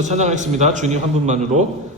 주셔서 찬양하겠습니다. 주님 한 분만으로.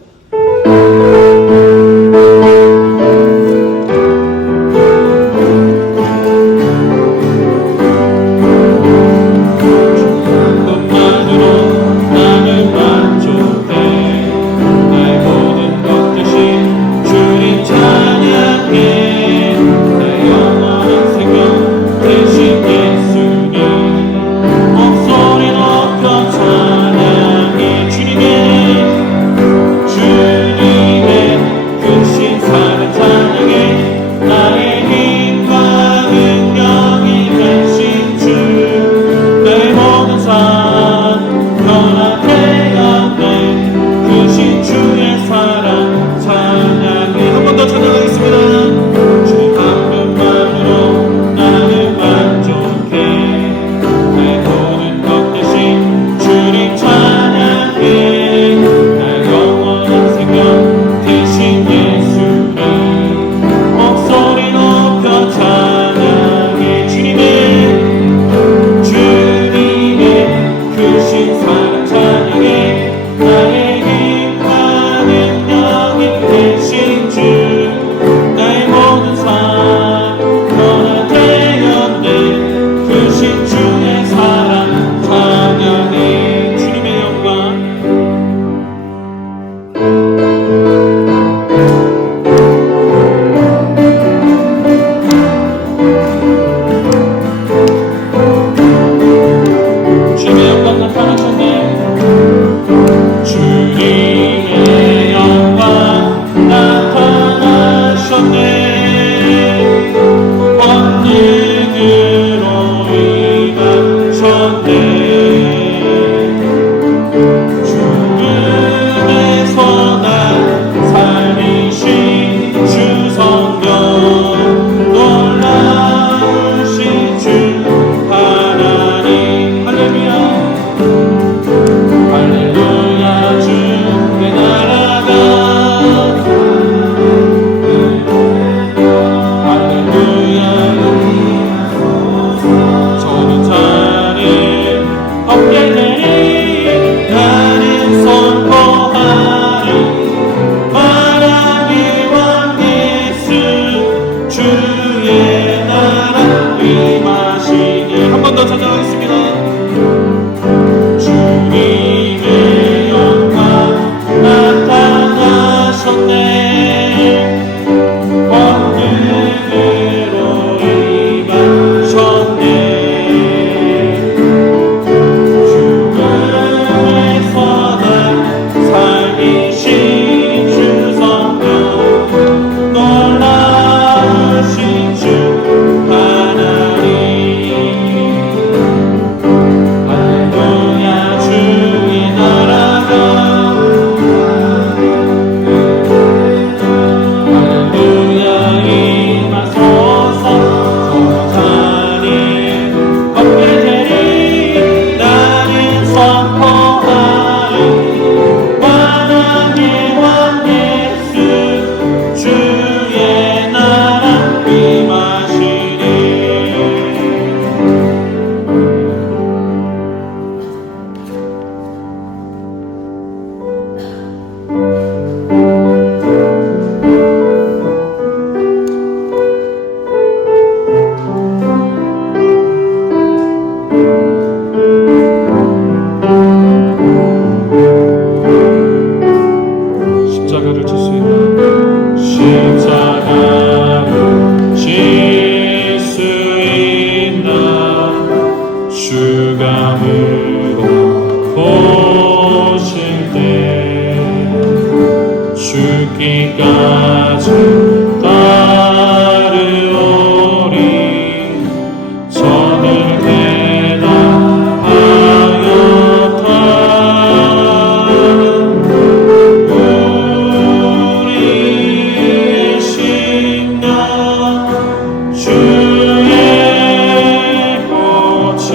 주의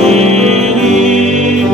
보시니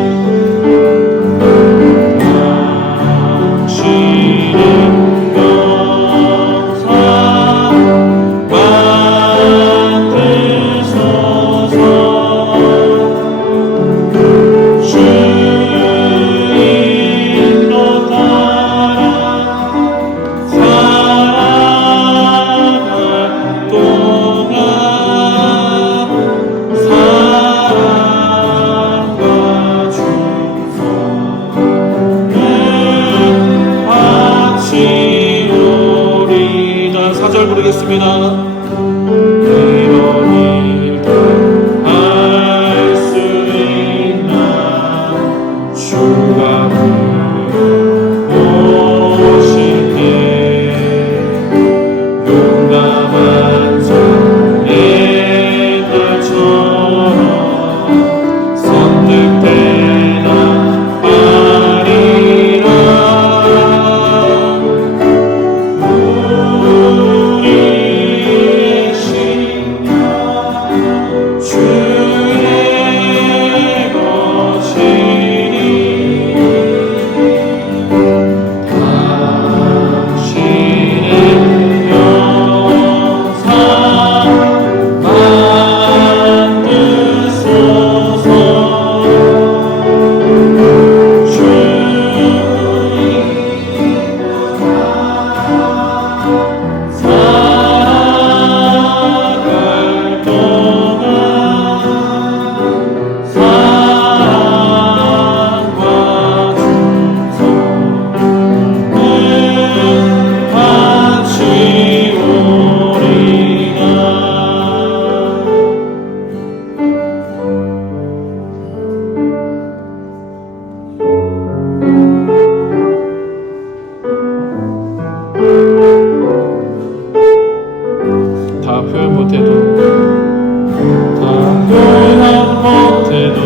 표현 못해도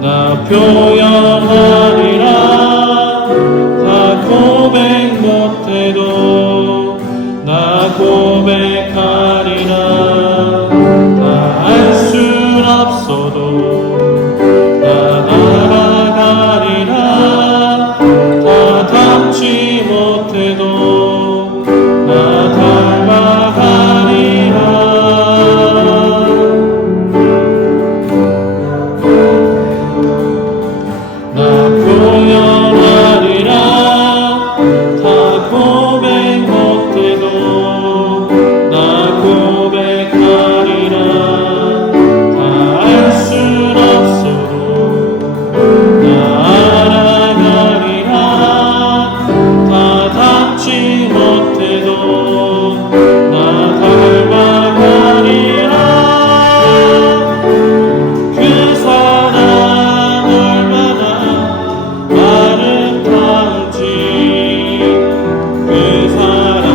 나 표현하리라. 다 고백 못해도 나 고백하리라. 다 알 순 없어도 나 나아가리라. 다 닮지 못해도 나 닮아가리라. 나 표현하리라. 다 고백 못해도 나 고백하리라. 다 알 순 없어도 나 알아가리라. 다 닮지 못해도 나 닮아가리라. 그 사랑 얼마나 아름다운지, 그 사랑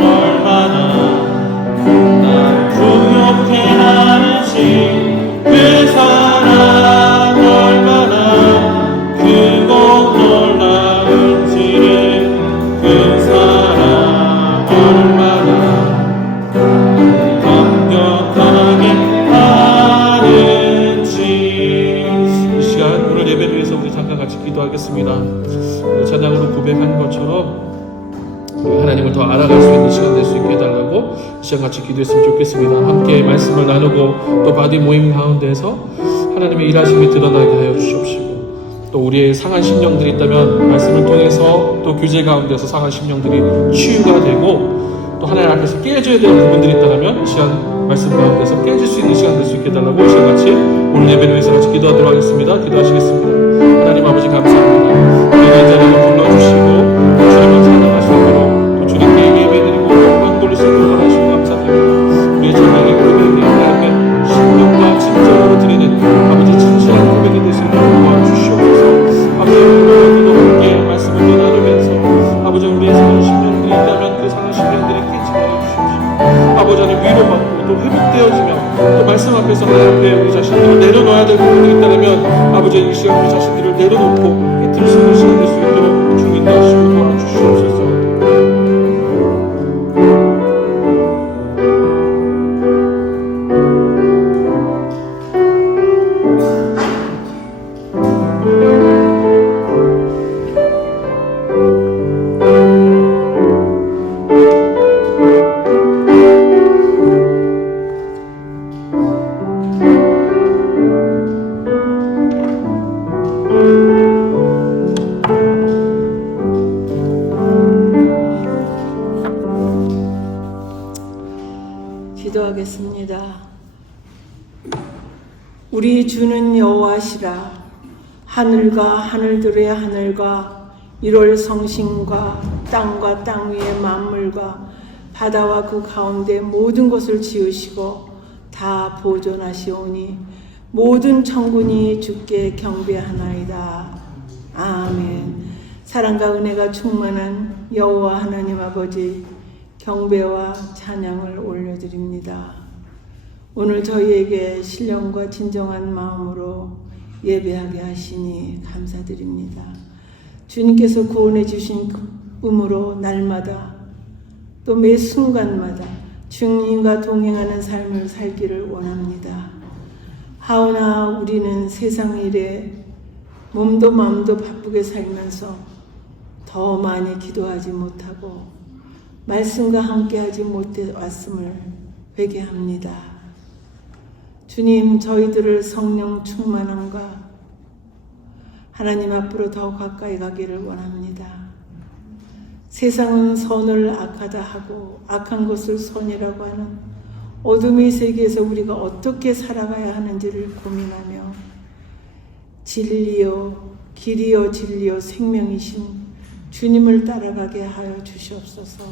얼마나 날 부욕해 하는지, 그 사랑 얼마나 크고 놀라운지를, 그 사랑 얼마나 감격하게 하는지. 이 시간 오늘 예배를 위해서 우리 잠깐 같이 기도하겠습니다. 오늘 찬양으로 고백한 것처럼 하나님을 더 알아갈 수 있는 시간 될 수 있게 해달라고 이 시간 같이 기도했으면 좋겠습니다. 함께 말씀을 나누고 또 바디 모임 가운데에서 하나님의 일하심이 드러나게 하여 주시옵시고, 또 우리의 상한 심령들이 있다면 말씀을 통해서 또 교제 가운데서 상한 심령들이 치유가 되고, 또 하나님 앞에서 깨져야 되는 부분들이 있다면 이 시간 말씀 가운데서 깨질 수 있는 시간 될 수 있게 해달라고 이 시간 같이 오늘 예배를 위해서 같이 기도하도록 하겠습니다. 기도하시겠습니다. 하나님 아버지 감사합니다. 우리의 자리를 불러주시고 주님을 찬양할 수 있도록 또 주님께 예배드리고 영광 돌릴 수 있도록 하시고 감사드립니다. 우리의 찬양의 고백이 하나님의 신령과 진정으로 드리는 아버지 진실한 고백이 되시는 도와주시옵소서. 아버지 오늘도 함께 말씀을 또 나누면서 아버지 우리의 상한 심령들이 있다면 그 상한 심령들이 깨지게 하여 주시옵시고, 아버지 하나님 위로받고 또 회복되어지며 또 말씀 앞에서 하나님 앞에 우리 자신들을 내려놓아야 될 부분이 있다면 아버지 이 시간 우리 자신들을 내려놓고 깨뜨릴 수 있는 시간 될 수 있도록 주 인도하시고 도와주시옵소서. 기도하겠습니다. 우리 주는 여호와시라. 하늘과 하늘들의 하늘과 1월 성신과 땅과 땅 위의 만물과 바다와 그 가운데 모든 것을 지으시고 다 보존하시오니 모든 천군이 주께 경배하나이다. 아멘. 사랑과 은혜가 충만한 여호와 하나님 아버지, 경배와 찬양을 올려드립니다. 오늘 저희에게 신령과 진정한 마음으로 예배하게 하시니 감사드립니다. 주님께서 구원해 주신 은으로 날마다 또 매 순간마다 주님과 동행하는 삶을 살기를 원합니다. 하오나 우리는 세상 일에 몸도 마음도 바쁘게 살면서 더 많이 기도하지 못하고 말씀과 함께하지 못해 왔음을 회개합니다. 주님, 저희들을 성령 충만함과 하나님 앞으로 더 가까이 가기를 원합니다. 세상은 선을 악하다 하고 악한 것을 선이라고 하는 어둠의 세계에서 우리가 어떻게 살아가야 하는지를 고민하며 진리요 길이요 진리요 생명이신 주님을 따라가게 하여 주시옵소서.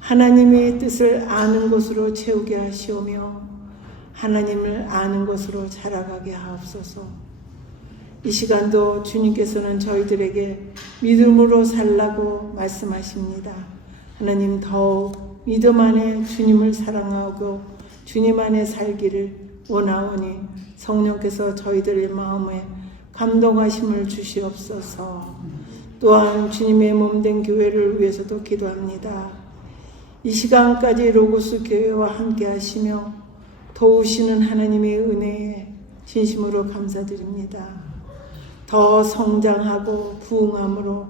하나님의 뜻을 아는 것으로 채우게 하시오며 하나님을 아는 것으로 자라가게 하옵소서. 이 시간도 주님께서는 저희들에게 믿음으로 살라고 말씀하십니다. 하나님, 더욱 믿음 안에 주님을 사랑하고 주님 안에 살기를 원하오니 성령께서 저희들의 마음에 감동하심을 주시옵소서. 또한 주님의 몸된 교회를 위해서도 기도합니다. 이 시간까지 로고스 교회와 함께 하시며 도우시는 하나님의 은혜에 진심으로 감사드립니다. 더 성장하고 부흥함으로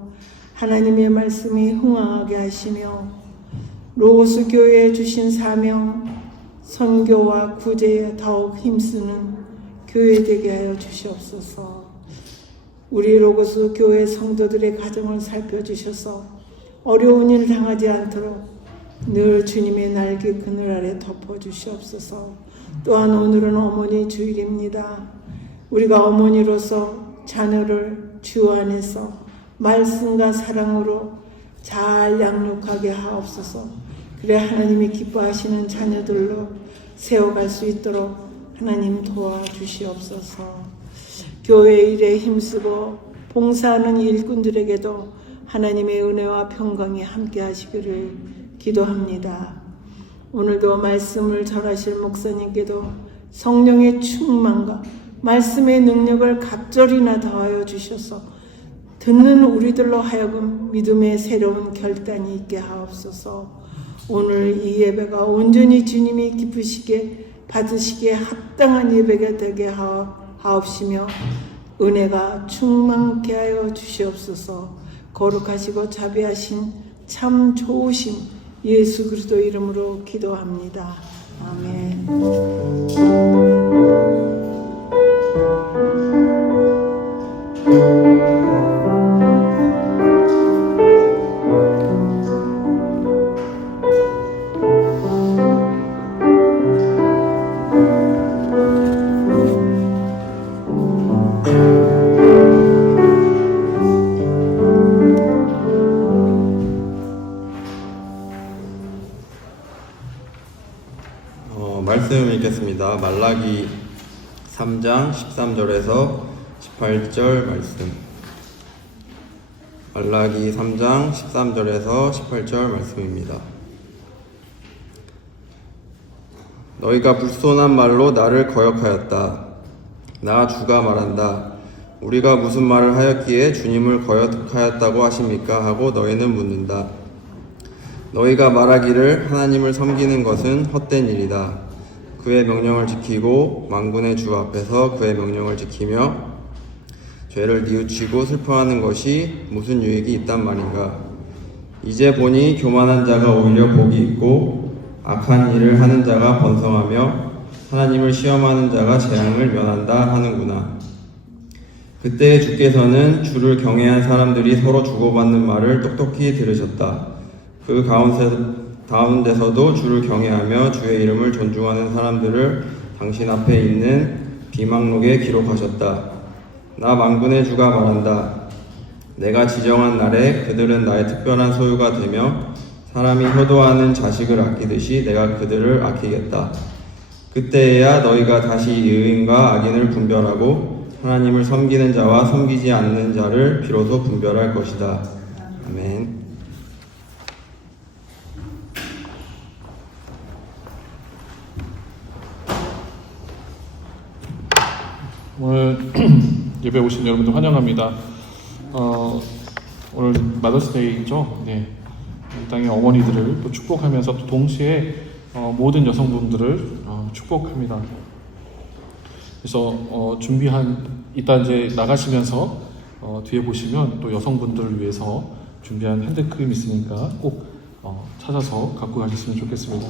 하나님의 말씀이 흥황하게 하시며 로고스 교회에 주신 사명, 선교와 구제에 더욱 힘쓰는 교회 되게 하여 주시옵소서. 우리 로고스 교회 성도들의 가정을 살펴주셔서 어려운 일 당하지 않도록 늘 주님의 날개 그늘 아래 덮어주시옵소서. 또한 오늘은 어머니 주일입니다. 우리가 어머니로서 자녀를 주 안에서 말씀과 사랑으로 잘 양육하게 하옵소서. 그래 하나님이 기뻐하시는 자녀들로 세워갈 수 있도록 하나님 도와주시옵소서. 교회 일에 힘쓰고 봉사하는 일꾼들에게도 하나님의 은혜와 평강이 함께 하시기를 기도합니다. 오늘도 말씀을 전하실 목사님께도 성령의 충만과 말씀의 능력을 갑절이나 더하여 주셔서 듣는 우리들로 하여금 믿음의 새로운 결단이 있게 하옵소서. 오늘 이 예배가 온전히 주님이 기쁘시게 받으시기에 합당한 예배가 되게 하옵시며 은혜가 충만케 하여 주시옵소서. 거룩하시고 자비하신 참 좋으신 예수 그리스도 이름으로 기도합니다. 아멘. 말씀 읽겠습니다. 말라기 3장 13절에서 18절 말씀. 말라기 3장 13절에서 18절 말씀입니다. 너희가 불손한 말로 나를 거역하였다. 나 주가 말한다. 우리가 무슨 말을 하였기에 주님을 거역하였다고 하십니까? 하고 너희는 묻는다. 너희가 말하기를 하나님을 섬기는 것은 헛된 일이다. 그의 명령을 지키고 만군의 주 앞에서 그의 명령을 지키며 죄를 뉘우치고 슬퍼하는 것이 무슨 유익이 있단 말인가. 이제 보니 교만한 자가 오히려 복이 있고 악한 일을 하는 자가 번성하며 하나님을 시험하는 자가 재앙을 면한다 하는구나. 그때 주께서는 주를 경외한 사람들이 서로 주고받는 말을 똑똑히 들으셨다. 그 가운데서도 주를 경외하며 주의 이름을 존중하는 사람들을 당신 앞에 있는 비망록에 기록하셨다. 나 만군의 주가 말한다. 내가 지정한 날에 그들은 나의 특별한 소유가 되며 사람이 효도하는 자식을 아끼듯이 내가 그들을 아끼겠다. 그때에야 너희가 다시 의인과 악인을 분별하고 하나님을 섬기는 자와 섬기지 않는 자를 비로소 분별할 것이다. 아멘. 오늘 예배 오신 여러분들 환영합니다. 오늘 마더스데이죠. 네. 이 땅의 어머니들을 또 축복하면서 또 동시에 모든 여성분들을 축복합니다. 그래서 이따 이제 나가시면서 뒤에 보시면 또 여성분들을 위해서 준비한 핸드크림 있으니까 꼭 찾아서 갖고 가셨으면 좋겠습니다.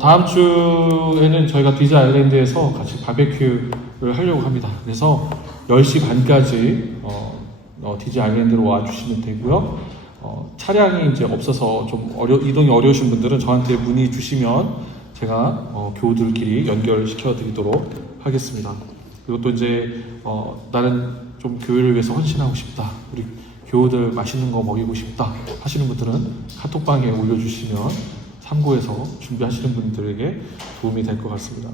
다음 주에는 저희가 디즈 아일랜드에서 같이 바베큐를 하려고 합니다. 그래서 10시 반까지 디즈 아일랜드로 와주시면 되고요. 차량이 이제 없어서 좀 이동이 어려우신 분들은 저한테 문의 주시면 제가 교우들끼리 연결시켜 드리도록 하겠습니다. 그리고 또 이제 나는 좀 교회를 위해서 헌신하고 싶다, 우리 교우들 맛있는 거 먹이고 싶다 하시는 분들은 카톡방에 올려주시면 참고해서 준비하시는 분들에게 도움이 될 것 같습니다.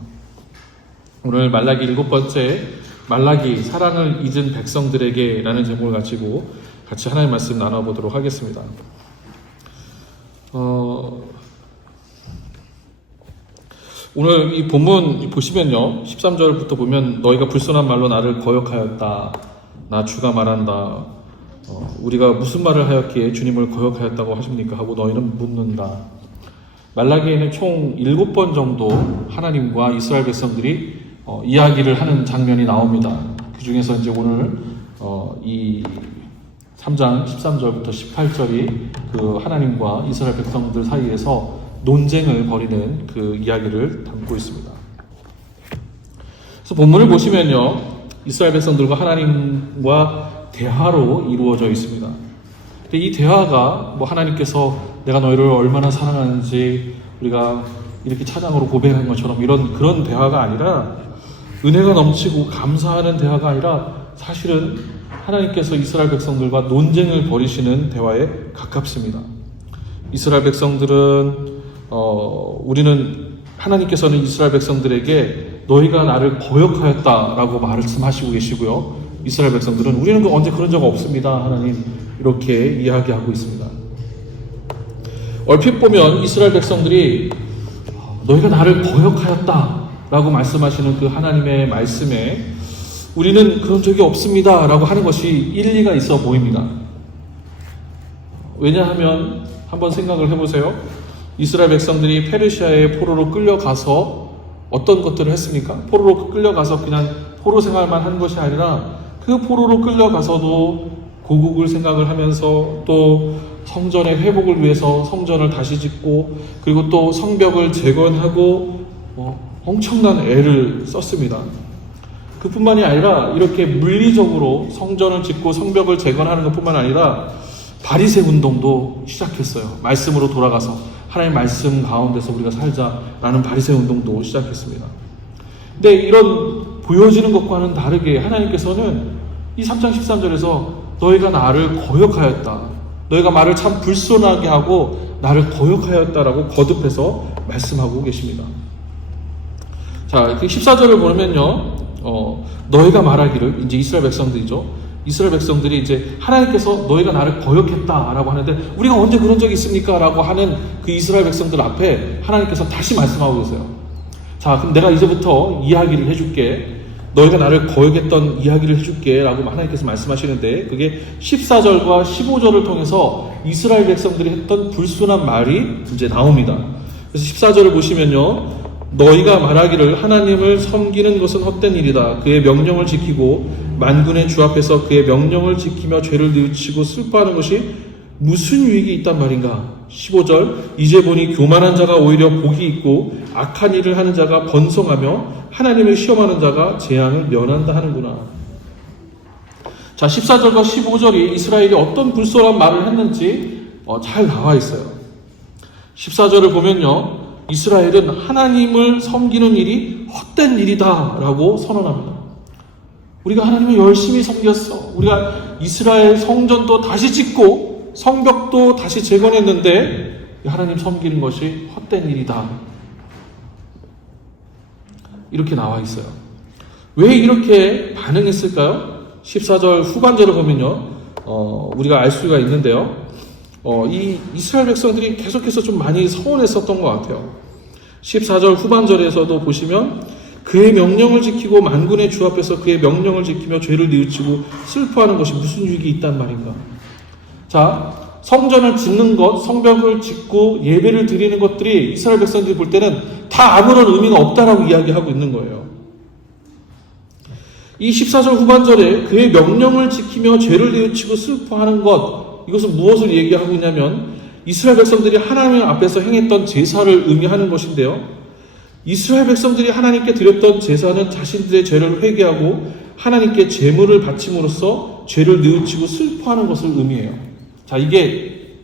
오늘 말라기 7번째 말라기 사랑을 잊은 백성들에게 라는 제목을 가지고 같이 하나님의 말씀 나눠보도록 하겠습니다. 오늘 이 본문 보시면요, 13절부터 보면 너희가 불손한 말로 나를 거역하였다. 나 주가 말한다. 우리가 무슨 말을 하였기에 주님을 거역하였다고 하십니까? 하고 너희는 묻는다. 말라기에는 총 7번 정도 하나님과 이스라엘 백성들이 이야기를 하는 장면이 나옵니다. 그 중에서 이제 오늘 이 3장 13절부터 18절이 그 하나님과 이스라엘 백성들 사이에서 논쟁을 벌이는 그 이야기를 담고 있습니다. 그래서 본문을 보시면요, 이스라엘 백성들과 하나님과 대화로 이루어져 있습니다. 근데 이 대화가 하나님께서 내가 너희를 얼마나 사랑하는지 우리가 이렇게 찬양으로 고백한 것처럼 그런 대화가 아니라, 은혜가 넘치고 감사하는 대화가 아니라 사실은 하나님께서 이스라엘 백성들과 논쟁을 벌이시는 대화에 가깝습니다. 이스라엘 백성들은 하나님께서는 이스라엘 백성들에게 너희가 나를 거역하였다라고 말씀하시고 계시고요. 이스라엘 백성들은 우리는 언제 그런 적 없습니다, 하나님, 이렇게 이야기하고 있습니다. 얼핏 보면 이스라엘 백성들이 너희가 나를 거역하였다라고 말씀하시는 그 하나님의 말씀에 우리는 그런 적이 없습니다 라고 하는 것이 일리가 있어 보입니다. 왜냐하면 한번 생각을 해보세요. 이스라엘 백성들이 페르시아의 포로로 끌려가서 어떤 것들을 했습니까? 포로로 끌려가서 그냥 포로 생활만 한 것이 아니라 그 포로로 끌려가서도 고국을 생각을 하면서 또 성전의 회복을 위해서 성전을 다시 짓고, 그리고 또 성벽을 재건하고 엄청난 애를 썼습니다. 그뿐만이 아니라 이렇게 물리적으로 성전을 짓고 성벽을 재건하는 것뿐만 아니라 바리새 운동도 시작했어요. 말씀으로 돌아가서 하나님의 말씀 가운데서 우리가 살자라는 바리새 운동도 시작했습니다. 근데 이런 보여지는 것과는 다르게 하나님께서는 이 3장 13절에서 너희가 나를 거역하였다, 너희가 말을 참 불손하게 하고 나를 거역하였다라고 거듭해서 말씀하고 계십니다. 자, 14절을 보면요, 너희가 말하기를, 이제 이스라엘 백성들이죠. 이스라엘 백성들이 이제 하나님께서 너희가 나를 거역했다라고 하는데 우리가 언제 그런 적이 있습니까? 라고 하는 그 이스라엘 백성들 앞에 하나님께서 다시 말씀하고 계세요. 자, 그럼 내가 이제부터 이야기를 해줄게. 너희가 나를 거역했던 이야기를 해줄게 라고 하나님께서 말씀하시는데, 그게 14절과 15절을 통해서 이스라엘 백성들이 했던 불순한 말이 이제 나옵니다. 그래서 14절을 보시면요, 너희가 말하기를 하나님을 섬기는 것은 헛된 일이다. 그의 명령을 지키고 만군의 주 앞에서 그의 명령을 지키며 죄를 뉘우치고 슬퍼하는 것이 무슨 유익이 있단 말인가? 15절, 이제 보니 교만한 자가 오히려 복이 있고 악한 일을 하는 자가 번성하며 하나님을 시험하는 자가 재앙을 면한다 하는구나. 자, 14절과 15절이 이스라엘이 어떤 불손한 말을 했는지 잘 나와 있어요. 14절을 보면요, 이스라엘은 하나님을 섬기는 일이 헛된 일이다 라고 선언합니다. 우리가 하나님을 열심히 섬겼어. 우리가 이스라엘 성전도 다시 짓고 성벽도 다시 재건했는데 하나님 섬기는 것이 헛된 일이다, 이렇게 나와 있어요. 왜 이렇게 반응했을까요? 14절 후반절을 보면요, 우리가 알 수가 있는데요, 이 이스라엘 백성들이 계속해서 좀 많이 서운했었던 것 같아요. 14절 후반절에서도 보시면 그의 명령을 지키고 만군의 주 앞에서 그의 명령을 지키며 죄를 뉘우치고 슬퍼하는 것이 무슨 유익이 있단 말인가? 자, 성전을 짓는 것, 성벽을 짓고 예배를 드리는 것들이 이스라엘 백성들이 볼 때는 다 아무런 의미가 없다라고 이야기하고 있는 거예요. 이 14절 후반절에 그의 명령을 지키며 죄를 뉘우치고 슬퍼하는 것, 이것은 무엇을 얘기하고 있냐면 이스라엘 백성들이 하나님 앞에서 행했던 제사를 의미하는 것인데요, 이스라엘 백성들이 하나님께 드렸던 제사는 자신들의 죄를 회개하고 하나님께 제물을 바침으로써 죄를 뉘우치고 슬퍼하는 것을 의미해요. 자, 이게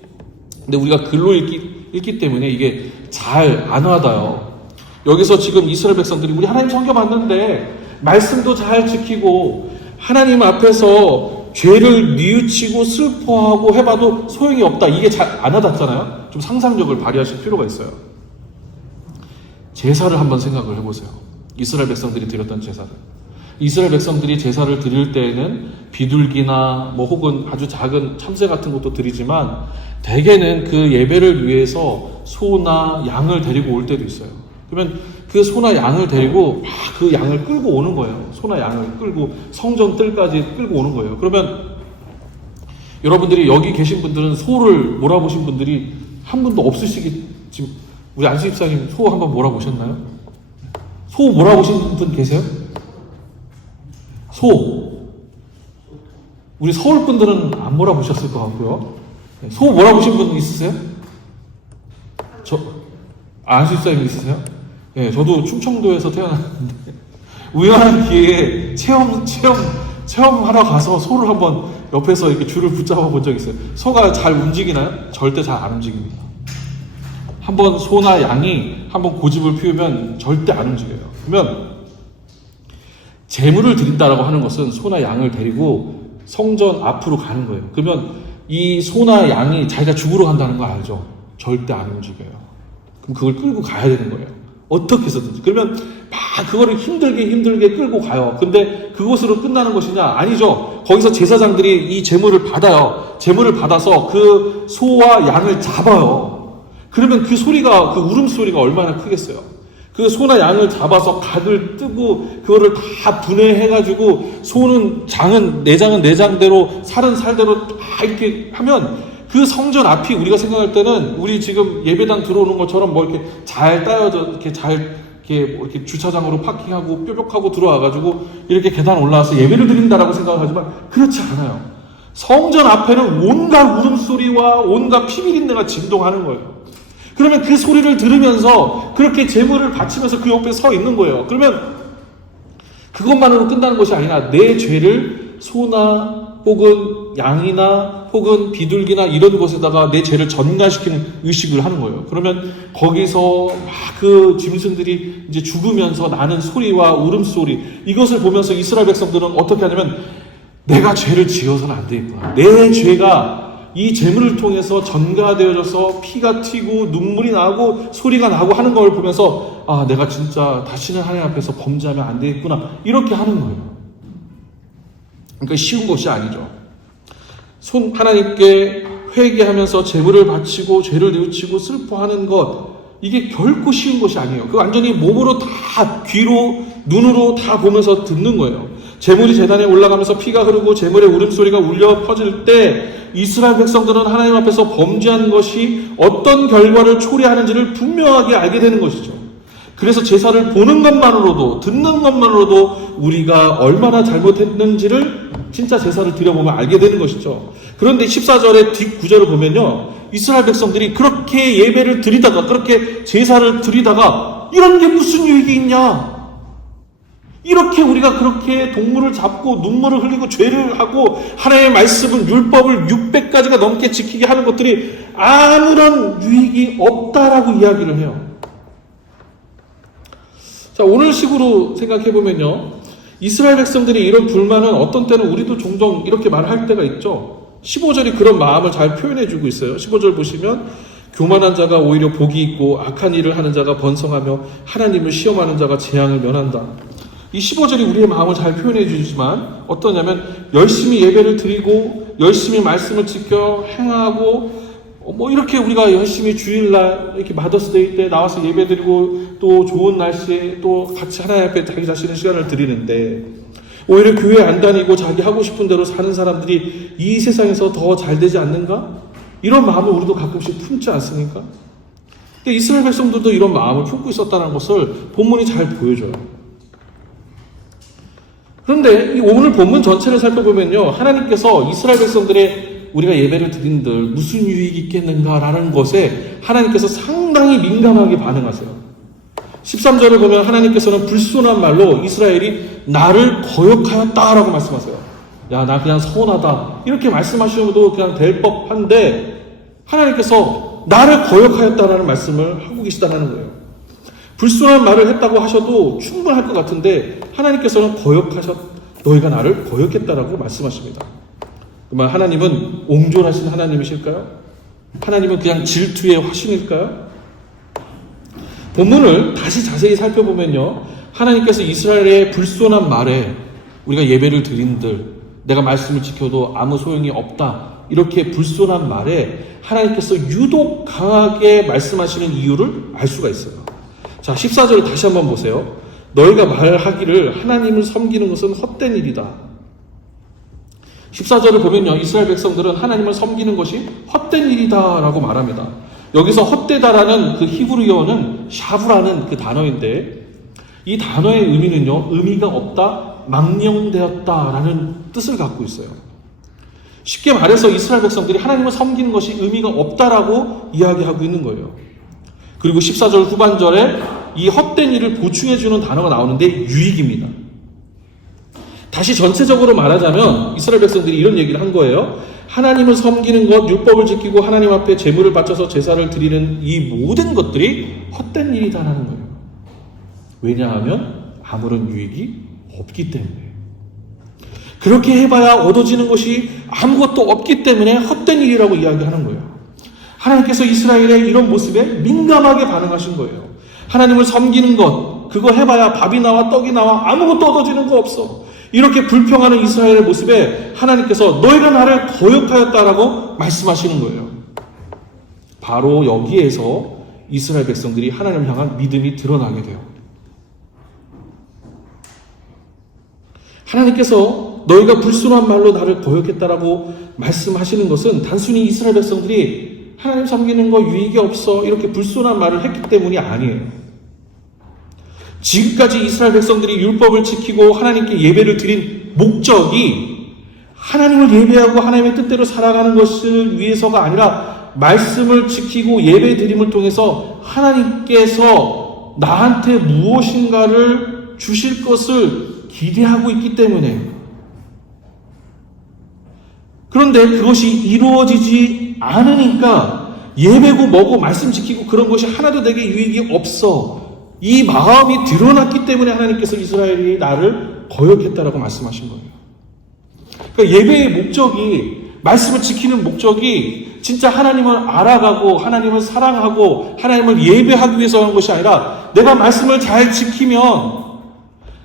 근데 우리가 글로 읽기 때문에 이게 잘 안 와닿아요. 여기서 지금 이스라엘 백성들이 우리 하나님 섬겨봤는데 말씀도 잘 지키고 하나님 앞에서 죄를 뉘우치고 슬퍼하고 해봐도 소용이 없다, 이게 잘 안 와닿잖아요. 좀 상상력을 발휘하실 필요가 있어요. 제사를 한번 생각을 해보세요. 이스라엘 백성들이 드렸던 제사를. 이스라엘 백성들이 제사를 드릴 때에는 비둘기나 혹은 아주 작은 참새 같은 것도 드리지만 대개는 그 예배를 위해서 소나 양을 데리고 올 때도 있어요. 그러면 그 소나 양을 데리고 막 그 양을 끌고 오는 거예요. 소나 양을 끌고 성전 뜰까지 끌고 오는 거예요. 그러면 여러분들이 여기 계신 분들은 소를 몰아보신 분들이 한 분도 없으시겠지. 우리 안수 집사님 소 한번 몰아보셨나요? 소 몰아보신 분 계세요? 소. 우리 서울 분들은 안 몰아보셨을 것 같고요. 소 몰아보신 분 있으세요? 안수 집사님 있으세요? 예, 저도 충청도에서 태어났는데 우연한 기회에 체험하러 가서 소를 한번 옆에서 이렇게 줄을 붙잡아 본 적이 있어요. 소가 잘 움직이나요? 절대 잘 안 움직입니다. 한번 소나 양이 한번 고집을 피우면 절대 안 움직여요. 그러면 제물을 드린다라고 하는 것은 소나 양을 데리고 성전 앞으로 가는 거예요. 그러면 이 소나 양이 자기가 죽으러 간다는 거 알죠? 절대 안 움직여요. 그럼 그걸 끌고 가야 되는 거예요. 어떻게 해서든지. 그러면 막 그거를 힘들게 끌고 가요. 근데 그것으로 끝나는 것이냐? 아니죠. 거기서 제사장들이 이 제물을 받아요. 제물을 받아서 그 소와 양을 잡아요. 그러면 그 소리가, 그 울음소리가 얼마나 크겠어요. 그 소나 양을 잡아서 각을 뜨고 그거를 다 분해해가지고 소는 장은 내장대로 살은 살대로 다 이렇게 하면 그 성전 앞이 우리가 생각할 때는 우리 지금 예배당 들어오는 것처럼 뭐 이렇게 잘 따여져 이렇게 주차장으로 파킹하고 뾰족하고 들어와가지고 이렇게 계단 올라와서 예배를 드린다라고 생각하지만 그렇지 않아요. 성전 앞에는 온갖 울음소리와 온갖 피비린내가 진동하는 거예요. 그러면 그 소리를 들으면서 그렇게 제물을 바치면서 그 옆에 서 있는 거예요. 그러면 그것만으로 끝나는 것이 아니라 내 죄를 소나 혹은 양이나 혹은 비둘기나 이런 곳에다가 내 죄를 전가시키는 의식을 하는 거예요. 그러면 거기서 막 그 짐승들이 이제 죽으면서 나는 소리와 울음소리, 이것을 보면서 이스라엘 백성들은 어떻게 하냐면 내가 죄를 지어서는 안 되겠구나. 내 죄가 이 제물을 통해서 전가되어져서 피가 튀고 눈물이 나고 소리가 나고 하는 걸 보면서 아, 내가 진짜 다시는 하나님 앞에서 범죄하면 안 되겠구나. 이렇게 하는 거예요. 그러니까 쉬운 것이 아니죠. 하나님께 회개하면서 제물을 바치고 죄를 뉘우치고 슬퍼하는 것, 이게 결코 쉬운 것이 아니에요. 그 완전히 몸으로 다 귀로 눈으로 다 보면서 듣는 거예요. 제물이 제단에 올라가면서 피가 흐르고 제물의 울음소리가 울려 퍼질 때 이스라엘 백성들은 하나님 앞에서 범죄한 것이 어떤 결과를 초래하는지를 분명하게 알게 되는 것이죠. 그래서 제사를 보는 것만으로도, 듣는 것만으로도 우리가 얼마나 잘못했는지를 진짜 제사를 드려보면 알게 되는 것이죠. 그런데 14절의 뒷구절을 보면요, 이스라엘 백성들이 그렇게 예배를 드리다가, 그렇게 제사를 드리다가 이런 게 무슨 유익이 있냐? 이렇게 우리가 그렇게 동물을 잡고 눈물을 흘리고 죄를 하고 하나님의 말씀은 율법을 600가지가 넘게 지키게 하는 것들이 아무런 유익이 없다라고 이야기를 해요. 자, 오늘 식으로 생각해보면요, 이스라엘 백성들이 이런 불만은 어떤 때는 우리도 종종 이렇게 말할 때가 있죠. 15절이 그런 마음을 잘 표현해주고 있어요. 15절 보시면 교만한 자가 오히려 복이 있고 악한 일을 하는 자가 번성하며 하나님을 시험하는 자가 재앙을 면한다. 이 15절이 우리의 마음을 잘 표현해 주지만 어떠냐면 열심히 예배를 드리고 열심히 말씀을 지켜 행하고 뭐 이렇게 우리가 열심히 주일날 이렇게 마더스데이 때 나와서 예배 드리고 또 좋은 날씨에 또 같이 하나님 앞에 자기 자신의 시간을 드리는데 오히려 교회 안 다니고 자기 하고 싶은 대로 사는 사람들이 이 세상에서 더 잘 되지 않는가? 이런 마음을 우리도 가끔씩 품지 않습니까? 근데 이스라엘 백성들도 이런 마음을 품고 있었다는 것을 본문이 잘 보여줘요. 그런데 이 오늘 본문 전체를 살펴보면요, 하나님께서 이스라엘 백성들의 우리가 예배를 드린들 무슨 유익이 있겠는가라는 것에 하나님께서 상당히 민감하게 반응하세요. 13절을 보면 하나님께서는 불손한 말로 이스라엘이 나를 거역하였다라고 말씀하세요. 야, 나 그냥 서운하다 이렇게 말씀하셔도 그냥 될 법한데 하나님께서 나를 거역하였다라는 말씀을 하고 계시다는 거예요. 불손한 말을 했다고 하셔도 충분할 것 같은데 하나님께서는 너희가 나를 거역했다라고 말씀하십니다. 그러면 하나님은 옹졸하신 하나님이실까요? 하나님은 그냥 질투의 화신일까요? 본문을 다시 자세히 살펴보면요, 하나님께서 이스라엘의 불손한 말에 우리가 예배를 드린들 내가 말씀을 지켜도 아무 소용이 없다 이렇게 불손한 말에 하나님께서 유독 강하게 말씀하시는 이유를 알 수가 있어요. 자, 14절 다시 한번 보세요. 너희가 말하기를 하나님을 섬기는 것은 헛된 일이다. 14절을 보면요, 이스라엘 백성들은 하나님을 섬기는 것이 헛된 일이다 라고 말합니다. 여기서 헛되다라는 그 히브리어는 샤브라는 그 단어인데, 이 단어의 의미는요, 의미가 없다, 망령되었다 라는 뜻을 갖고 있어요. 쉽게 말해서 이스라엘 백성들이 하나님을 섬기는 것이 의미가 없다라고 이야기하고 있는 거예요. 그리고 14절 후반절에 이 헛된 일을 보충해주는 단어가 나오는데 유익입니다. 다시 전체적으로 말하자면 이스라엘 백성들이 이런 얘기를 한 거예요. 하나님을 섬기는 것, 율법을 지키고 하나님 앞에 제물을 바쳐서 제사를 드리는 이 모든 것들이 헛된 일이다라는 거예요. 왜냐하면 아무런 유익이 없기 때문에. 그렇게 해봐야 얻어지는 것이 아무것도 없기 때문에 헛된 일이라고 이야기하는 거예요. 하나님께서 이스라엘의 이런 모습에 민감하게 반응하신 거예요. 하나님을 섬기는 것, 그거 해봐야 밥이 나와 떡이 나와 아무것도 얻어지는 거 없어. 이렇게 불평하는 이스라엘의 모습에 하나님께서 너희가 나를 거역하였다라고 말씀하시는 거예요. 바로 여기에서 이스라엘 백성들이 하나님을 향한 믿음이 드러나게 돼요. 하나님께서 너희가 불순한 말로 나를 거역했다라고 말씀하시는 것은 단순히 이스라엘 백성들이 하나님 섬기는 거 유익이 없어 이렇게 불순한 말을 했기 때문이 아니에요. 지금까지 이스라엘 백성들이 율법을 지키고 하나님께 예배를 드린 목적이 하나님을 예배하고 하나님의 뜻대로 살아가는 것을 위해서가 아니라 말씀을 지키고 예배 드림을 통해서 하나님께서 나한테 무엇인가를 주실 것을 기대하고 있기 때문에. 그런데 그것이 이루어지지 않으니까 예배고 뭐고 말씀 지키고 그런 것이 하나도 내게 유익이 없어. 이 마음이 드러났기 때문에 하나님께서 이스라엘이 나를 거역했다라고 말씀하신 거예요. 그러니까 예배의 목적이, 말씀을 지키는 목적이 진짜 하나님을 알아가고 하나님을 사랑하고 하나님을 예배하기 위해서 하는 것이 아니라 내가 말씀을 잘 지키면,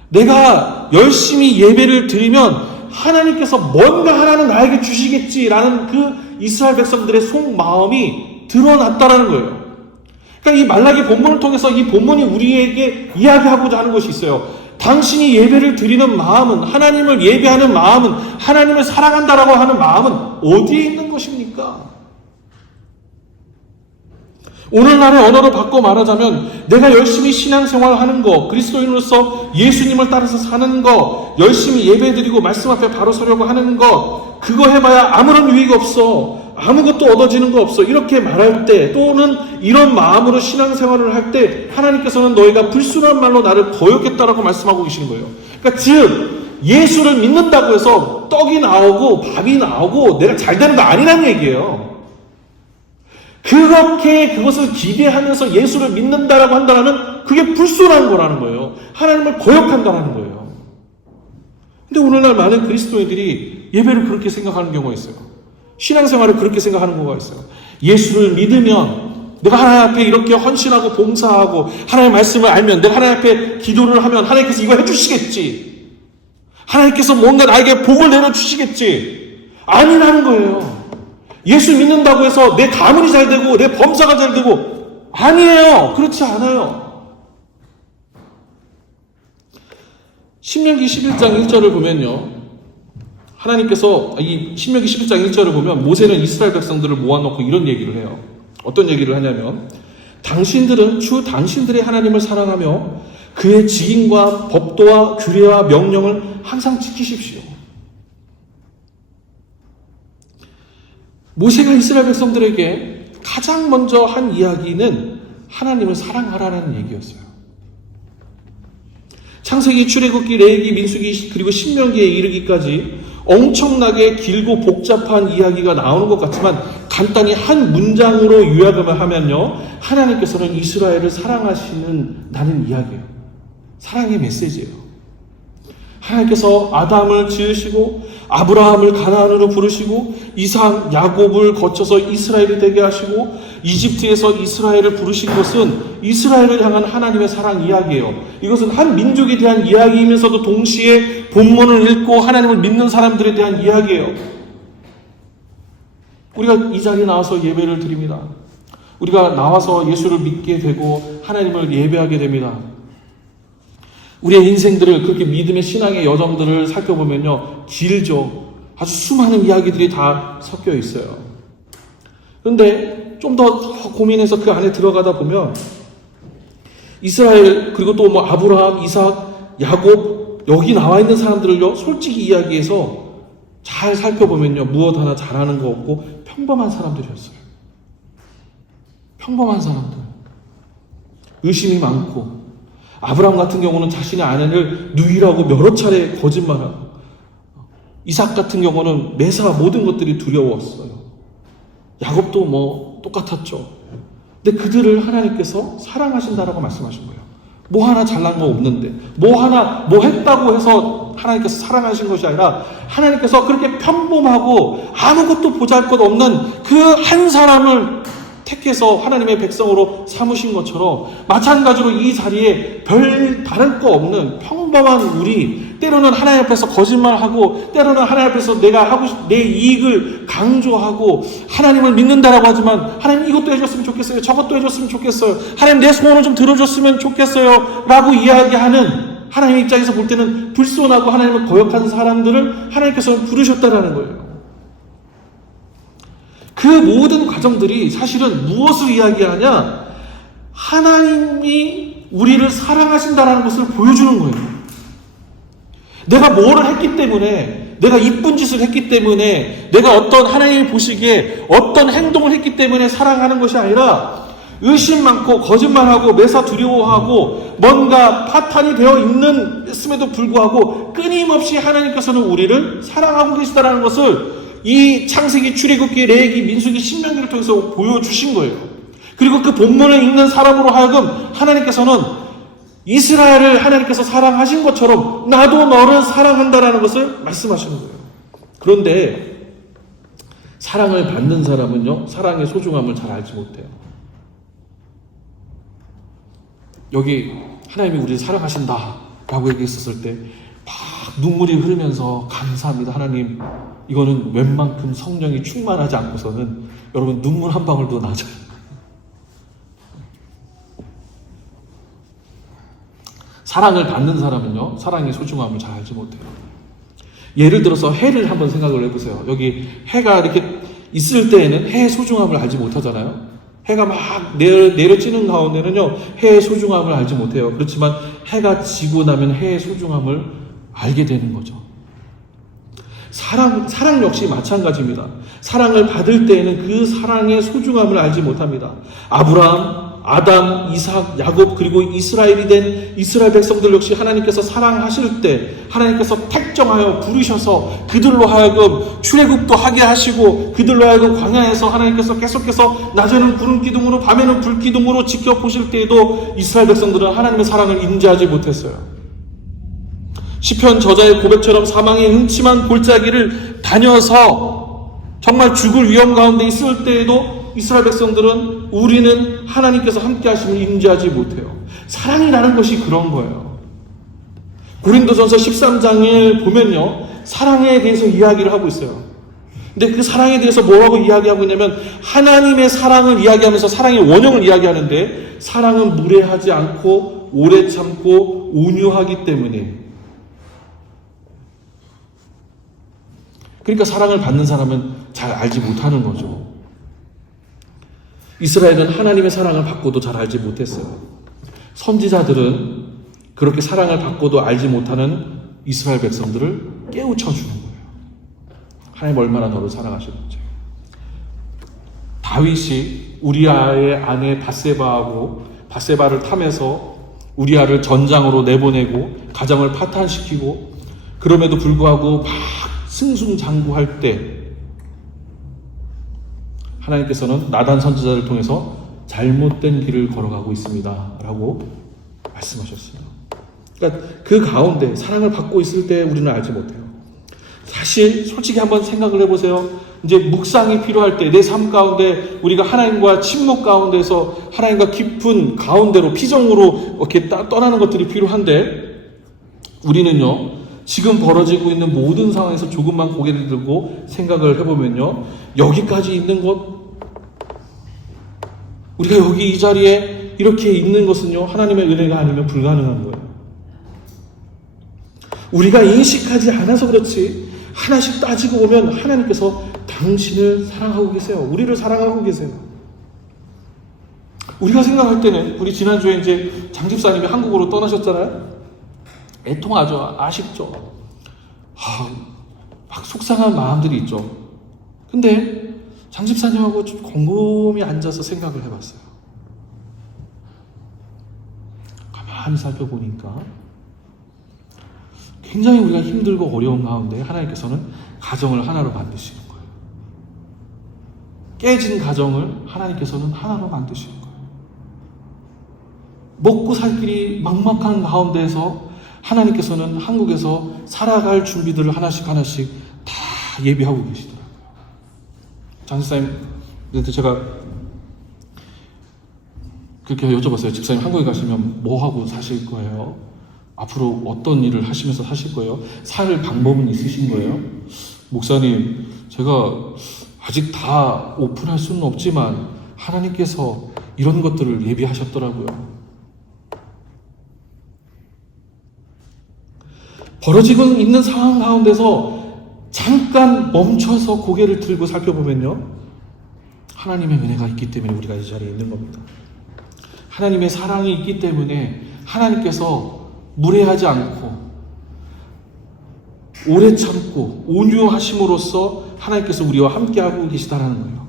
내가 열심히 예배를 드리면 하나님께서 뭔가 하나는 나에게 주시겠지라는 그 이스라엘 백성들의 속마음이 드러났다라는 거예요. 그러니까 이 말라기 본문을 통해서 이 본문이 우리에게 이야기하고자 하는 것이 있어요. 당신이 예배를 드리는 마음은, 하나님을 예배하는 마음은, 하나님을 사랑한다라고 하는 마음은 어디에 있는 것입니까? 오늘날의 언어로 바꿔 말하자면 내가 열심히 신앙생활을 하는 거, 그리스도인으로서 예수님을 따라서 사는 거, 열심히 예배드리고 말씀 앞에 바로 서려고 하는 거, 그거 해봐야 아무런 유익 없어. 아무것도 얻어지는 거 없어. 이렇게 말할 때, 또는 이런 마음으로 신앙생활을 할 때 하나님께서는 너희가 불순한 말로 나를 거역했다라고 말씀하고 계시는 거예요. 그러니까 즉 예수를 믿는다고 해서 떡이 나오고 밥이 나오고 내가 잘 되는 거 아니라는 얘기예요. 그렇게 그것을 기대하면서 예수를 믿는다라고 한다면 그게 불순한 거라는 거예요. 하나님을 거역한다라는 거예요. 근데 오늘날 많은 그리스도인들이 예배를 그렇게 생각하는 경우가 있어요. 신앙생활을 그렇게 생각하는 경우가 있어요. 예수를 믿으면, 내가 하나님 앞에 이렇게 헌신하고 봉사하고 하나님의 말씀을 알면, 내가 하나님 앞에 기도를 하면 하나님께서 이거 해주시겠지. 하나님께서 뭔가 나에게 복을 내려주시겠지. 아니라는 거예요. 예수 믿는다고 해서 내 가문이 잘 되고 내 범사가 잘 되고, 아니에요. 그렇지 않아요. 신명기 11장 1절을 보면요, 하나님께서 이 신명기 11장 1절을 보면 모세는 이스라엘 백성들을 모아놓고 이런 얘기를 해요. 어떤 얘기를 하냐면, 당신들은 주 당신들의 하나님을 사랑하며 그의 지인과 법도와 규례와 명령을 항상 지키십시오. 모세가 이스라엘 백성들에게 가장 먼저 한 이야기는 하나님을 사랑하라는 얘기였어요. 창세기, 출애굽기, 레위기, 민수기 그리고 신명기에 이르기까지 엄청나게 길고 복잡한 이야기가 나오는 것 같지만 간단히 한 문장으로 요약을 하면요, 하나님께서는 이스라엘을 사랑하시는 이야기예요. 사랑의 메시지예요. 하나님께서 아담을 지으시고 아브라함을 가나안으로 부르시고 이삭, 야곱을 거쳐서 이스라엘이 되게 하시고 이집트에서 이스라엘을 부르신 것은 이스라엘을 향한 하나님의 사랑 이야기예요. 이것은 한 민족에 대한 이야기이면서도 동시에 본문을 읽고 하나님을 믿는 사람들에 대한 이야기예요. 우리가 이 자리에 나와서 예배를 드립니다. 우리가 나와서 예수를 믿게 되고 하나님을 예배하게 됩니다. 우리의 인생들을 그렇게 믿음의 신앙의 여정들을 살펴보면요, 길죠. 아주 수많은 이야기들이 다 섞여 있어요. 그런데 좀 더 고민해서 그 안에 들어가다 보면 이스라엘, 그리고 또 뭐 아브라함, 이삭, 야곱, 여기 나와 있는 사람들을요, 솔직히 이야기해서 잘 살펴보면요, 무엇 하나 잘하는 거 없고 평범한 사람들이었어요. 평범한 사람들. 의심이 많고, 아브라함 같은 경우는 자신의 아내를 누이라고 여러 차례 거짓말하고, 이삭 같은 경우는 매사 모든 것들이 두려웠어요. 야곱도 뭐 똑같았죠. 근데 그들을 하나님께서 사랑하신다라고 말씀하신 거예요. 뭐 하나 잘난 거 없는데, 뭐 했다고 해서 하나님께서 사랑하신 것이 아니라 하나님께서 그렇게 평범하고 아무것도 보잘것없는 그 한 사람을 택해서 하나님의 백성으로 삼으신 것처럼, 마찬가지로 이 자리에 별 다른 거 없는 평범한 우리, 때로는 하나님 앞에서 거짓말하고, 때로는 하나님 앞에서 내가 내 이익을 강조하고, 하나님을 믿는다라고 하지만 하나님 이것도 해줬으면 좋겠어요, 저것도 해줬으면 좋겠어요, 하나님 내 소원을 좀 들어줬으면 좋겠어요 라고 이야기하는, 하나님의 입장에서 볼 때는 불손하고 하나님을 거역한 사람들을 하나님께서 부르셨다라는 거예요. 그 모든 과정들이 사실은 무엇을 이야기하냐? 하나님이 우리를 사랑하신다라는 것을 보여주는 거예요. 내가 뭐를 했기 때문에, 내가 이쁜 짓을 했기 때문에, 내가 어떤 하나님이 보시기에 어떤 행동을 했기 때문에 사랑하는 것이 아니라, 의심 많고 거짓말하고 매사 두려워하고 뭔가 파탄이 되어 있음에도 불구하고 끊임없이 하나님께서는 우리를 사랑하고 계시다라는 것을 이 창세기, 출애굽기, 레위기, 민수기, 신명기를 통해서 보여주신 거예요. 그리고 그 본문을 읽는 사람으로 하여금 하나님께서는 이스라엘을 하나님께서 사랑하신 것처럼 나도 너를 사랑한다라는 것을 말씀하시는 거예요. 그런데 사랑을 받는 사람은요, 사랑의 소중함을 잘 알지 못해요. 여기 하나님이 우리를 사랑하신다 라고 얘기했었을 때 막 눈물이 흐르면서 감사합니다 하나님, 이거는 웬만큼 성령이 충만하지 않고서는 여러분 눈물 한 방울도 나죠. 사랑을 받는 사람은요, 사랑의 소중함을 잘 알지 못해요. 예를 들어서 해를 한번 생각을 해보세요. 여기 해가 이렇게 있을 때에는 해의 소중함을 알지 못하잖아요. 해가 막 내려지는 가운데는요, 해의 소중함을 알지 못해요. 그렇지만 해가 지고 나면 해의 소중함을 알게 되는 거죠. 사랑 역시 마찬가지입니다. 사랑을 받을 때에는 그 사랑의 소중함을 알지 못합니다. 아브라함, 아담, 이삭, 야곱, 그리고 이스라엘이 된 이스라엘 백성들 역시 하나님께서 사랑하실 때 하나님께서 택정하여 부르셔서 그들로 하여금 출애굽도 하게 하시고, 그들로 하여금 광야에서 하나님께서 계속해서 낮에는 구름 기둥으로 밤에는 불 기둥으로 지켜보실 때에도 이스라엘 백성들은 하나님의 사랑을 인지하지 못했어요. 시편 저자의 고백처럼 사망의 음침한 골짜기를 다녀서 정말 죽을 위험 가운데 있을 때에도 이스라엘 백성들은 우리는 하나님께서 함께 하심을 인지하지 못해요. 사랑이라는 것이 그런 거예요. 고린도전서 13장에 보면요, 사랑에 대해서 이야기를 하고 있어요. 근데 그 사랑에 대해서 뭐라고 이야기하고 있냐면, 하나님의 사랑을 이야기하면서 사랑의 원형을 이야기하는데, 사랑은 무례하지 않고 오래 참고 온유하기 때문에. 그러니까 사랑을 받는 사람은 잘 알지 못하는 거죠. 이스라엘은 하나님의 사랑을 받고도 잘 알지 못했어요. 선지자들은 그렇게 사랑을 받고도 알지 못하는 이스라엘 백성들을 깨우쳐 주는 거예요. 하나님 얼마나 너를 사랑하시는지. 다윗이 우리아의 아내 바세바를 탐해서 우리아를 전장으로 내보내고 가정을 파탄시키고, 그럼에도 불구하고 막 승승장구할 때 하나님께서는 나단 선지자를 통해서 잘못된 길을 걸어가고 있습니다 라고 말씀하셨어요. 그러니까 그 가운데 사랑을 받고 있을 때 우리는 알지 못해요. 사실 솔직히 한번 생각을 해보세요. 이제 묵상이 필요할 때, 내 삶 가운데 우리가 하나님과 침묵 가운데서 하나님과 깊은 가운데로 피정으로 이렇게 떠나는 것들이 필요한데, 우리는요, 지금 벌어지고 있는 모든 상황에서 조금만 고개를 들고 생각을 해보면요, 여기까지 있는 것, 우리가 여기 이 자리에 이렇게 있는 것은요, 하나님의 은혜가 아니면 불가능한 거예요. 우리가 인식하지 않아서 그렇지, 하나씩 따지고 보면 하나님께서 당신을 사랑하고 계세요. 우리를 사랑하고 계세요. 우리가 생각할 때는, 우리 지난주에 이제 장집사님이 한국으로 떠나셨잖아요. 애통하죠. 아쉽죠. 막 속상한 마음들이 있죠. 근데 장집사님하고 좀 곰곰이 앉아서 생각을 해봤어요. 가만히 살펴보니까 굉장히 우리가 힘들고 어려운 가운데 하나님께서는 가정을 하나로 만드시는 거예요. 깨진 가정을 하나님께서는 하나로 만드시는 거예요. 먹고 살 길이 막막한 가운데에서 하나님께서는 한국에서 살아갈 준비들을 하나씩 다 예비하고 계시더라고요. 장집사님한테 제가 그렇게 여쭤봤어요. 집사님 한국에 가시면 뭐 하고 사실 거예요? 앞으로 어떤 일을 하시면서 사실 거예요? 살 방법은 있으신 거예요? 목사님, 제가 아직 다 오픈할 수는 없지만 하나님께서 이런 것들을 예비하셨더라고요. 벌어지고 있는 상황 가운데서 잠깐 멈춰서 고개를 들고 살펴보면요, 하나님의 은혜가 있기 때문에 우리가 이 자리에 있는 겁니다. 하나님의 사랑이 있기 때문에 하나님께서 무례하지 않고 오래 참고 온유하심으로써 하나님께서 우리와 함께하고 계시다는 거예요.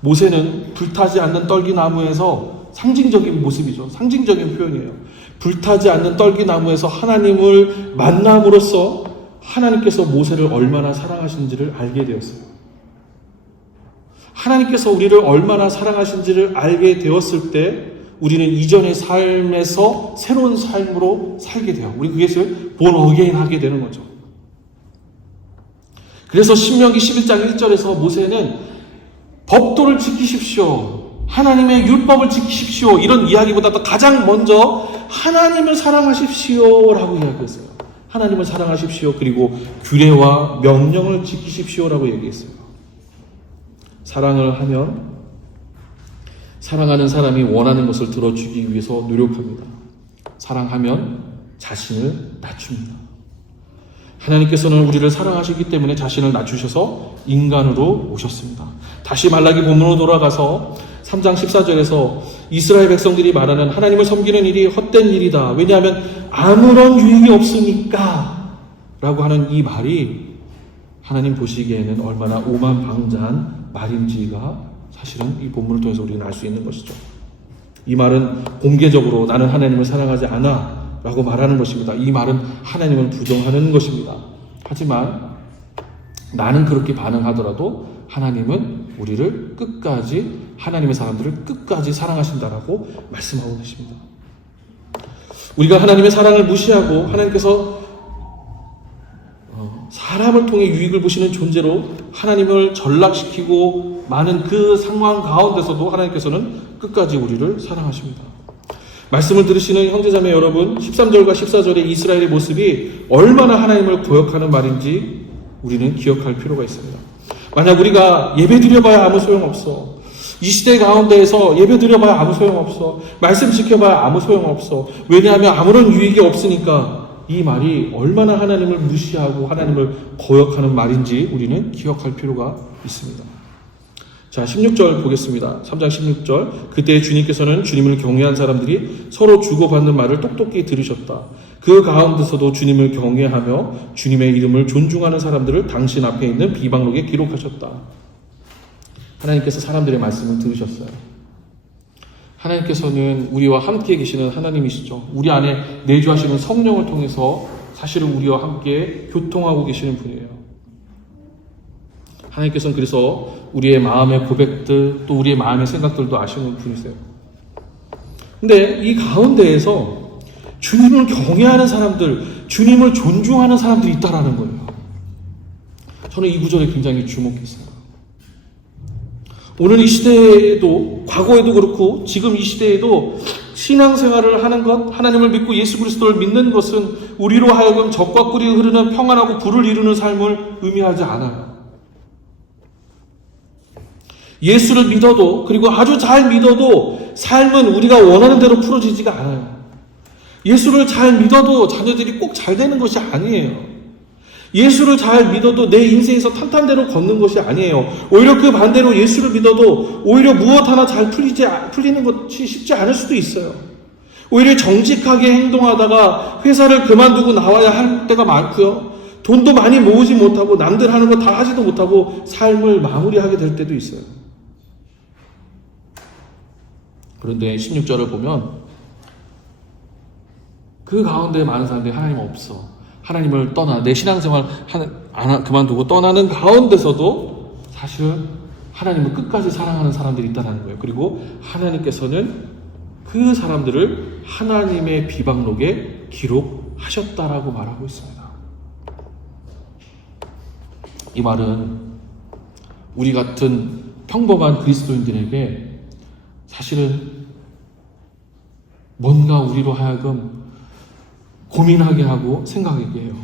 모세는 불타지 않는 떨기나무에서 상징적인 모습이죠. 상징적인 표현이에요. 불타지 않는 떨기나무에서 하나님을 만남으로써 하나님께서 모세를 얼마나 사랑하신지를 알게 되었어요. 하나님께서 우리를 얼마나 사랑하신지를 알게 되었을 때 우리는 이전의 삶에서 새로운 삶으로 살게 돼요. 우리 그것을 본 어게인 하게 되는 거죠. 그래서 신명기 11장 1절에서 모세는 법도를 지키십시오, 하나님의 율법을 지키십시오, 이런 이야기보다도 가장 먼저 하나님을 사랑하십시오 라고 이야기했어요. 하나님을 사랑하십시오, 그리고 규례와 명령을 지키십시오 라고 얘기했어요. 사랑을 하면 사랑하는 사람이 원하는 것을 들어주기 위해서 노력합니다. 사랑하면 자신을 낮춥니다. 하나님께서는 우리를 사랑하시기 때문에 자신을 낮추셔서 인간으로 오셨습니다. 다시 말라기 본문으로 돌아가서 3장 14절에서 이스라엘 백성들이 말하는 하나님을 섬기는 일이 헛된 일이다, 왜냐하면 아무런 유익이 없으니까 라고 하는 이 말이 하나님 보시기에는 얼마나 오만방자한 말인지가 사실은 이 본문을 통해서 우리는 알 수 있는 것이죠. 이 말은 공개적으로 나는 하나님을 사랑하지 않아 라고 말하는 것입니다. 이 말은 하나님을 부정하는 것입니다. 하지만 나는 그렇게 반응하더라도 하나님은 우리를 끝까지, 하나님의 사람들을 끝까지 사랑하신다라고 말씀하고 계십니다. 우리가 하나님의 사랑을 무시하고 하나님께서 사람을 통해 유익을 보시는 존재로 하나님을 전락시키고 많은 그 상황 가운데서도 하나님께서는 끝까지 우리를 사랑하십니다. 말씀을 들으시는 형제자매 여러분, 13절과 14절의 이스라엘의 모습이 얼마나 하나님을 거역하는 말인지 우리는 기억할 필요가 있습니다. 만약 우리가 예배드려봐야 아무 소용없어, 이 시대 가운데에서 예배드려봐야 아무 소용없어, 말씀 지켜봐야 아무 소용없어, 왜냐하면 아무런 유익이 없으니까, 이 말이 얼마나 하나님을 무시하고 하나님을 거역하는 말인지 우리는 기억할 필요가 있습니다. 자, 16절 보겠습니다. 3장 16절. 그때 주님께서는 주님을 경외한 사람들이 서로 주고받는 말을 똑똑히 들으셨다. 그 가운데서도 주님을 경외하며 주님의 이름을 존중하는 사람들을 당신 앞에 있는 비방록에 기록하셨다. 하나님께서 사람들의 말씀을 들으셨어요. 하나님께서는 우리와 함께 계시는 하나님이시죠. 우리 안에 내주하시는 성령을 통해서 사실은 우리와 함께 교통하고 계시는 분이에요. 하나님께서는 그래서 우리의 마음의 고백들, 또 우리의 마음의 생각들도 아시는 분이세요. 근데 이 가운데에서 주님을 경외하는 사람들, 주님을 존중하는 사람들이 있다라는 거예요. 저는 이 구절에 굉장히 주목했어요. 오늘 이 시대에도, 과거에도 그렇고 지금 이 시대에도 신앙생활을 하는 것, 하나님을 믿고 예수 그리스도를 믿는 것은 우리로 하여금 적과 꿀이 흐르는 평안하고 부를 이루는 삶을 의미하지 않아요. 예수를 믿어도, 그리고 아주 잘 믿어도 삶은 우리가 원하는 대로 풀어지지가 않아요. 예수를 잘 믿어도 자녀들이 꼭 잘 되는 것이 아니에요. 예수를 잘 믿어도 내 인생에서 탄탄대로 걷는 것이 아니에요. 오히려 그 반대로 예수를 믿어도 오히려 무엇 하나 잘 풀리는 것이 쉽지 않을 수도 있어요. 오히려 정직하게 행동하다가 회사를 그만두고 나와야 할 때가 많고요. 돈도 많이 모으지 못하고 남들 하는 거 다 하지도 못하고 삶을 마무리하게 될 때도 있어요. 그런데 16절을 보면 그 가운데 많은 사람들이 하나님 없어. 하나님을 떠나 내 신앙생활 그만두고 떠나는 가운데서도 사실은 하나님을 끝까지 사랑하는 사람들이 있다는 거예요. 그리고 하나님께서는 그 사람들을 하나님의 비방록에 기록하셨다라고 말하고 있습니다. 이 말은 우리 같은 평범한 그리스도인들에게 사실은 뭔가 우리로 하여금 고민하게 하고 생각하게 해요.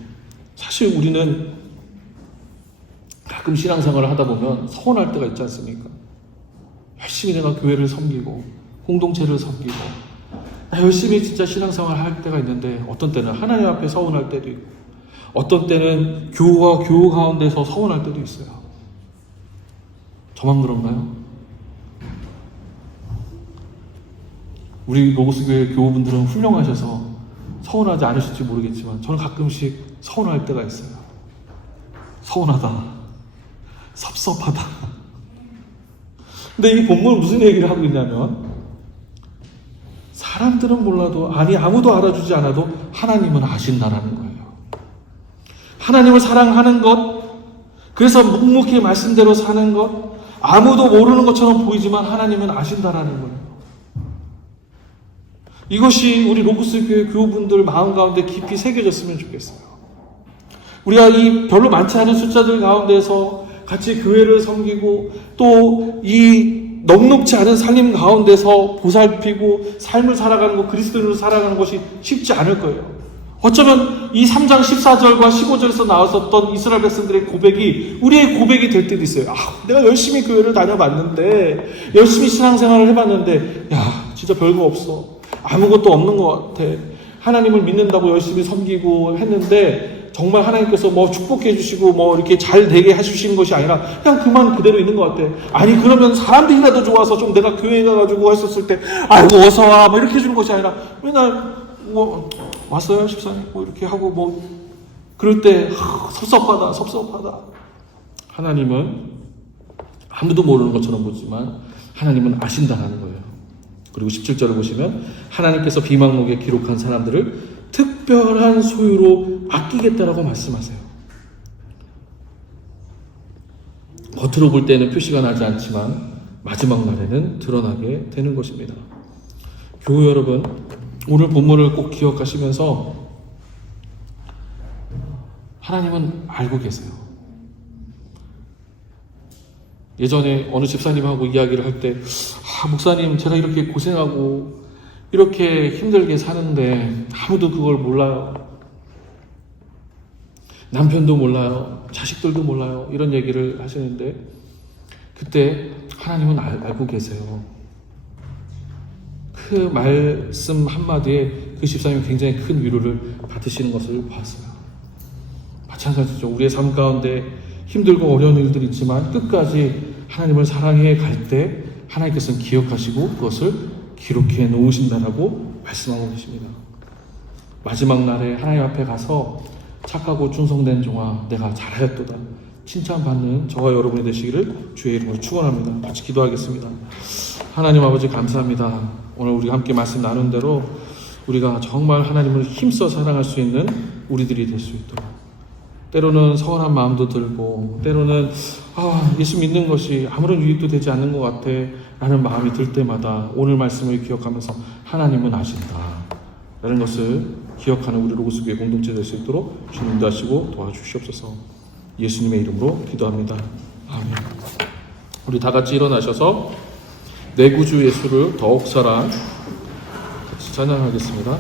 사실 우리는 가끔 신앙생활을 하다 보면 서운할 때가 있지 않습니까? 열심히 내가 교회를 섬기고 공동체를 섬기고 열심히 진짜 신앙생활을 할 때가 있는데 어떤 때는 하나님 앞에 서운할 때도 있고 어떤 때는 교우와 교우 가운데서 서운할 때도 있어요. 저만 그런가요? 우리 로고스 교회 교우분들은 훌륭하셔서 서운하지 않으실지 모르겠지만 저는 가끔씩 서운할 때가 있어요. 서운하다. 섭섭하다. 근데 이 본문은 무슨 얘기를 하고 있냐면 사람들은 몰라도 아무도 알아주지 않아도 하나님은 아신다라는 거예요. 하나님을 사랑하는 것, 그래서 묵묵히 말씀대로 사는 것, 아무도 모르는 것처럼 보이지만 하나님은 아신다라는 거예요. 이것이 우리 로고스 교회 교우분들 마음 가운데 깊이 새겨졌으면 좋겠어요. 우리가 이 별로 많지 않은 숫자들 가운데서 같이 교회를 섬기고 또 이 넉넉지 않은 삶 가운데서 보살피고 삶을 살아가는 것, 그리스도인으로 살아가는 것이 쉽지 않을 거예요. 어쩌면 이 3장 14절과 15절에서 나왔었던 이스라엘 백성들의 고백이 우리의 고백이 될 때도 있어요. 내가 열심히 교회를 다녀봤는데, 열심히 신앙생활을 해봤는데, 진짜 별거 없어. 아무것도 없는 것 같아. 하나님을 믿는다고 열심히 섬기고 했는데 정말 하나님께서 축복해 주시고 이렇게 잘 되게 해주시는 것이 아니라 그냥 그만 그대로 있는 것 같아. 아니 그러면 사람들이라도 좋아서 좀 내가 교회에 가가지고 했었을 때 아이고 어서 와 이렇게 해주는 것이 아니라 맨날 왔어요 집사님 이렇게 하고 그럴 때 섭섭하다. 하나님은 아무도 모르는 것처럼 보지만 하나님은 아신다라는 거예요. 그리고 17절을 보시면 하나님께서 비방록에 기록한 사람들을 특별한 소유로 아끼겠다라고 말씀하세요. 겉으로 볼 때는 표시가 나지 않지만 마지막 날에는 드러나게 되는 것입니다. 교우 여러분, 오늘 본문을 꼭 기억하시면서 하나님은 알고 계세요. 예전에 어느 집사님하고 이야기를 할 때 목사님 제가 이렇게 고생하고 이렇게 힘들게 사는데 아무도 그걸 몰라요. 남편도 몰라요. 자식들도 몰라요. 이런 얘기를 하시는데 그때 하나님은 알고 계세요. 그 말씀 한마디에 그 집사님이 굉장히 큰 위로를 받으시는 것을 봤어요. 마찬가지죠. 우리의 삶 가운데 힘들고 어려운 일들이 있지만 끝까지 하나님을 사랑해 갈 때 하나님께서는 기억하시고 그것을 기록해 놓으신다라고 말씀하고 계십니다. 마지막 날에 하나님 앞에 가서 착하고 충성된 종아 내가 잘하였도다 칭찬받는 저와 여러분이 되시기를 주의 이름으로 축원합니다. 같이 기도하겠습니다. 하나님 아버지 감사합니다. 오늘 우리가 함께 말씀 나눈 대로 우리가 정말 하나님을 힘써 사랑할 수 있는 우리들이 될 수 있도록 때로는 서운한 마음도 들고 때로는 예수 믿는 것이 아무런 유익도 되지 않는 것 같아 라는 마음이 들 때마다 오늘 말씀을 기억하면서 하나님은 아신다 라는 것을 기억하는 우리 로고스 교회 공동체 될 수 있도록 주님 인도하시고 도와주시옵소서. 예수님의 이름으로 기도합니다. 아멘. 우리 다 같이 일어나셔서 내 구주 예수를 더욱 사랑 같이 찬양하겠습니다.